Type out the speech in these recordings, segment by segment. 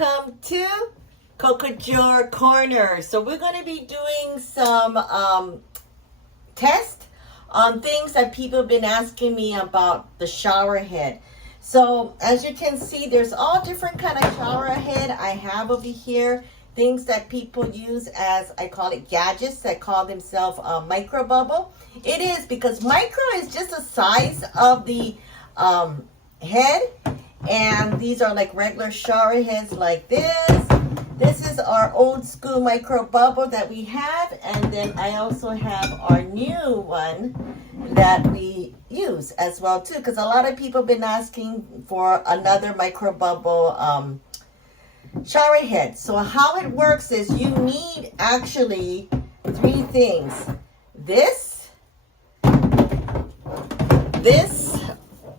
welcome to Cocojor Corner. So we're going to be doing some tests on things that people have been asking me about the shower head. So as you can see, there's all different kind of shower head I have over here. Things that people use as, I call it gadgets, that call themselves micro bubble. It is because micro is just the size of the head. And these are like regular shower heads like this. This is our old school micro bubble that we have. And then I also have our new one that we use as well too. Because a lot of people have been asking for another micro bubble shower head. So how it works is you need actually three things. This,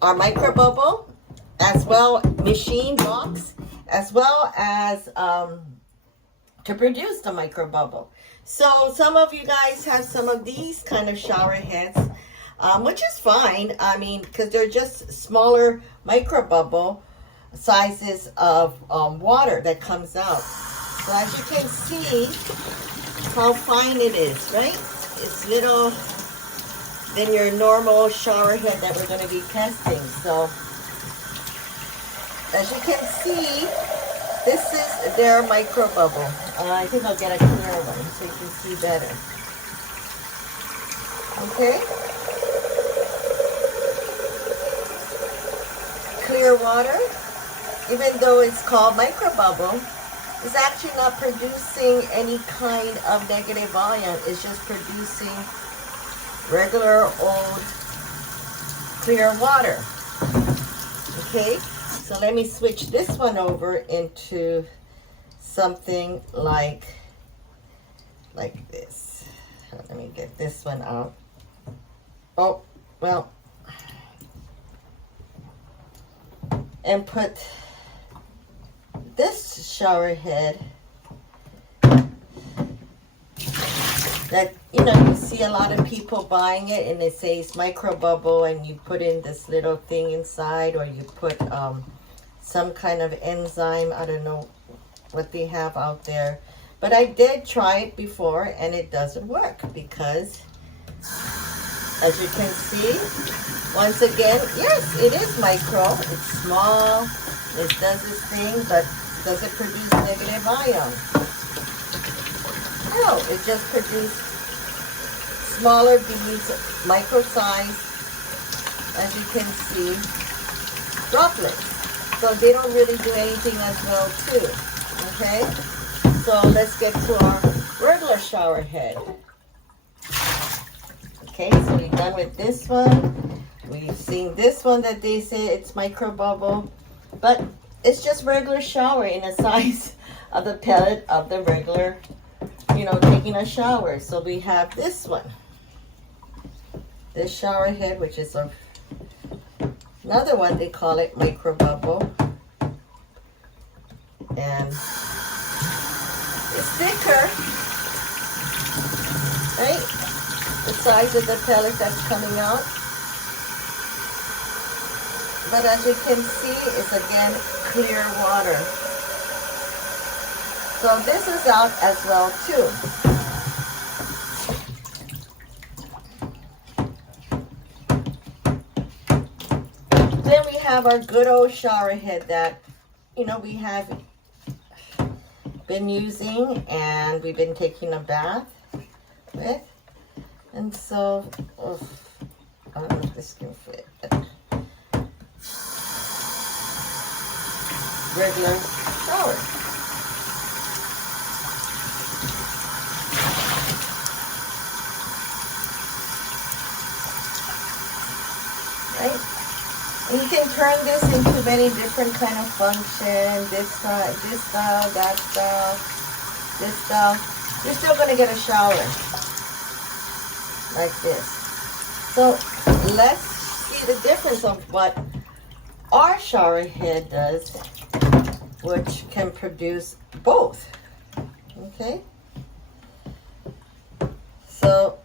our micro bubble, as well machine box, as well as to produce the micro bubble. So some of you guys have some of these kind of shower heads, which is fine. I mean, because they're just smaller micro bubble sizes of water that comes out. So as you can see how fine it is, right? It's little than your normal shower head that we're going to be testing. So as you can see, this is their micro bubble. I think I'll get a clear one so you can see better. Okay. Clear water. Even though it's called micro bubble, it's actually not producing any kind of negative volume. It's just producing regular old clear water. Okay. So let me switch this one over into something like this. Let me get this one out. Oh, well, and put this shower head that, you know, you see a lot of people buying it and it says micro bubble and you put in this little thing inside, or you put some kind of enzyme. I don't know what they have out there, but I did try it before and it doesn't work because, as you can see, once again, yes, it is micro. It's small. It does its thing, but does it produce negative ion? No, it just produced smaller beads, micro size, as you can see, droplets. So they don't really do anything as well too. Okay, so let's get to our regular shower head. Okay, so we're done with this one. We've seen this one that they say it's micro bubble, but it's just regular shower in the size of the pellet of the regular, you know, taking a shower. So we have this one, this shower head, which is another one, they call it micro bubble, and it's thicker, right? The size of the pellet that's coming out. But as you can see, it's again clear water. So this is out as well too. Then we have our good old shower head that, you know, we have been using and we've been taking a bath with. And so, I don't know if this can fit. Regular shower. Right? And you can turn this into many different kind of functions. This style, that style, this style. You're still going to get a shower like this. So let's see the difference of what our shower head does, which can produce both. Okay, so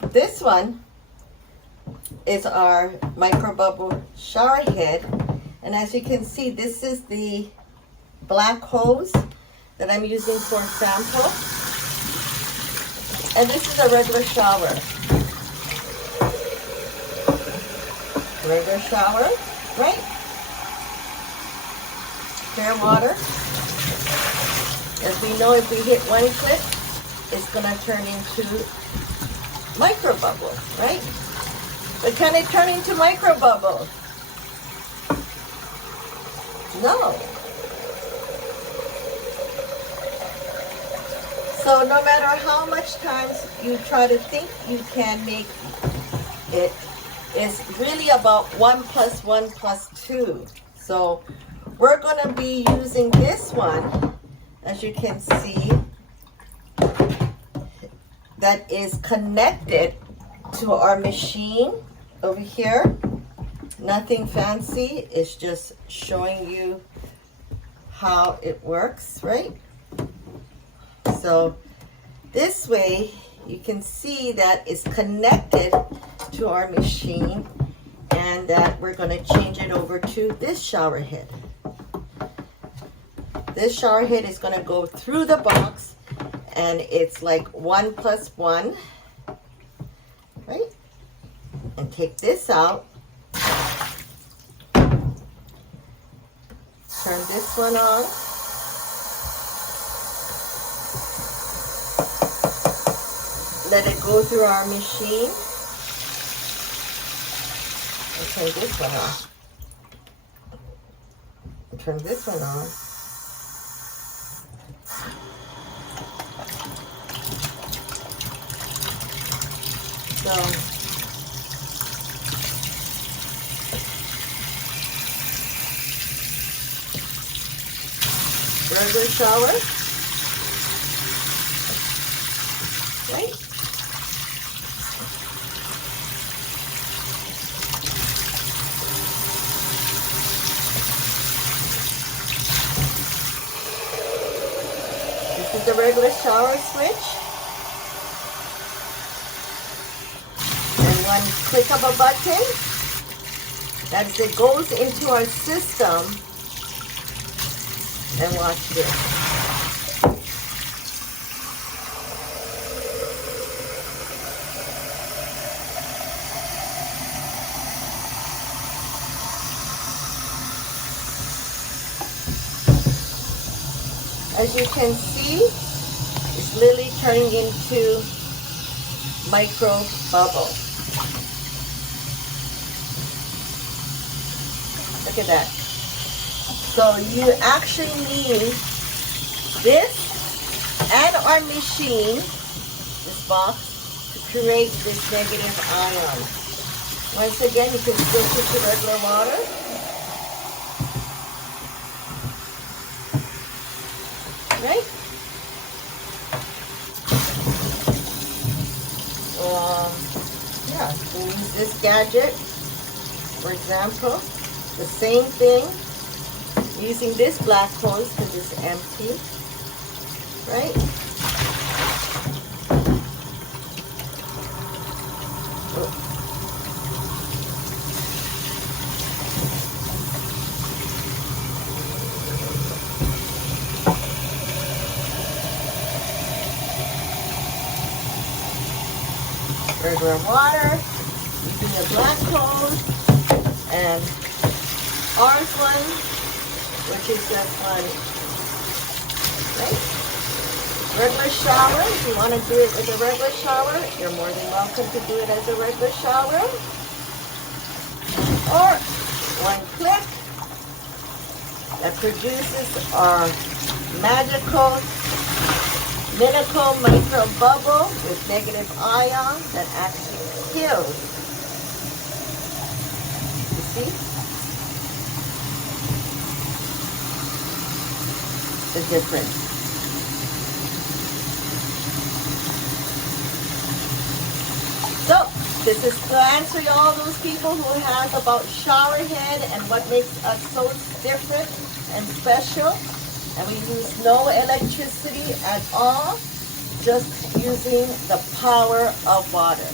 this one is our micro bubble shower head, and as you can see, this is the black hose that I'm using for sample. And this is a regular shower. Regular shower, right? Fair water. As we know, if we hit one click, it's gonna turn into micro bubbles, right? But can it turn into micro bubbles? No. So no matter how much times you try to think you can make it, it's really about 1 + 1 + 2. So we're going to be using this one, as you can see, that is connected to our machine over here. Nothing fancy, it's just showing you how it works, right? So this way you can see that it's connected to our machine, and that we're going to change it over to this shower head. This shower head is going to go through the box, and it's like 1 + 1, right? And take this out. Turn this one on. Let it go through our machine. And turn this one on. And turn this one on. So regular shower, right? This is the regular shower switch. And one click of a button, as it goes into our system. And watch this. As you can see, it's literally turning into micro bubble. Look at that. So you actually need this and our machine, this box, to create this negative ion. Once again, you can switch it to regular water. Right? Yeah, you can use this gadget, for example. The same thing. Using this black hose because it's empty, right? Regular water, using the black hose, and ours one, which is that one, right? Regular shower, if you want to do it as a regular shower, you're more than welcome to do it as a regular shower. Or one click that produces our magical Minicle micro bubble with negative ion that actually kills. You see? The difference. So, this is to answer all those people who have about shower head and what makes us so different and special. And we use no electricity at all, just using the power of water.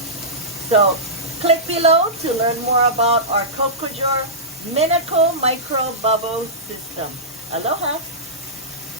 So click below to learn more about our Cocojor Minicle micro bubble system. Aloha!